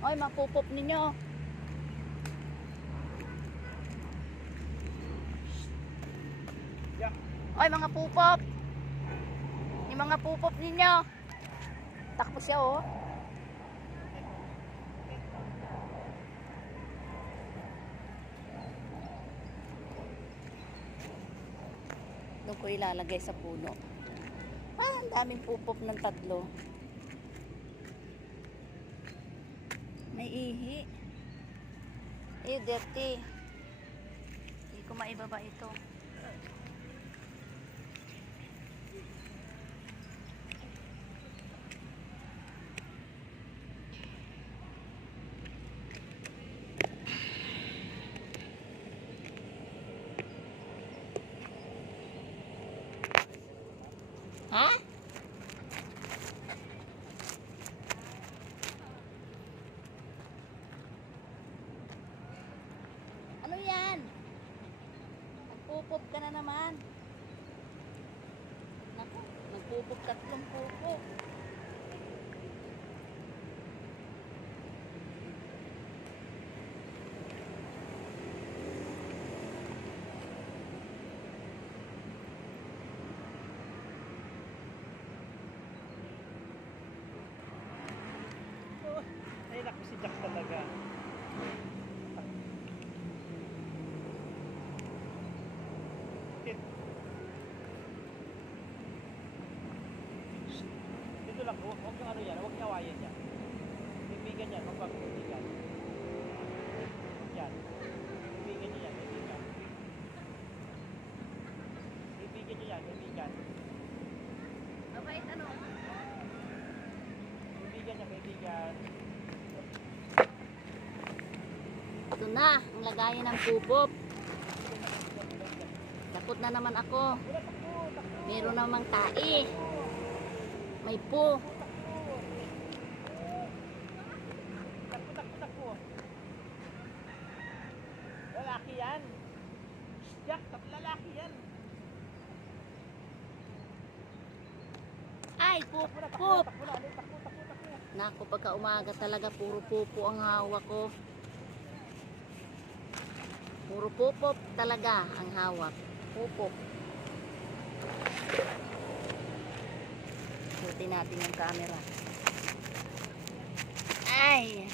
Oy, mapupop ninyo. Oy, mga pupop. Yung mga pupop ninyo. Takbo siya, oh. Doon ko ilalagay sa puno. Ang daming pupop ng tatlo. May ihi. Dirty. Hindi ko maibaba ito. Ha? Ano yan? Nagpupop ka na naman. Naku, nagpupop 3 pupop. Ay, naku si Jack talaga. Dito lang, huwag yung ano yan, huwag nyawayan yan. Bibigan yan, magpapagbigan. Yan. Bibigan nyo yan, bibigan. Bibigan nyo yan, bibigan. Mabait ano? Bibigan niya, bibigan. Ito na, ang lagayan ng pupop. Takot na naman ako. Meron namang tae. May po. Takbo. Lalaki yan. Jack, lalaki yan. Ay, pup. Takbo. Naku, pagka umaga talaga puro pupo ang hawak ko. Puro pupop talaga ang hawak. Pupop. Suotin natin yung camera. Ay!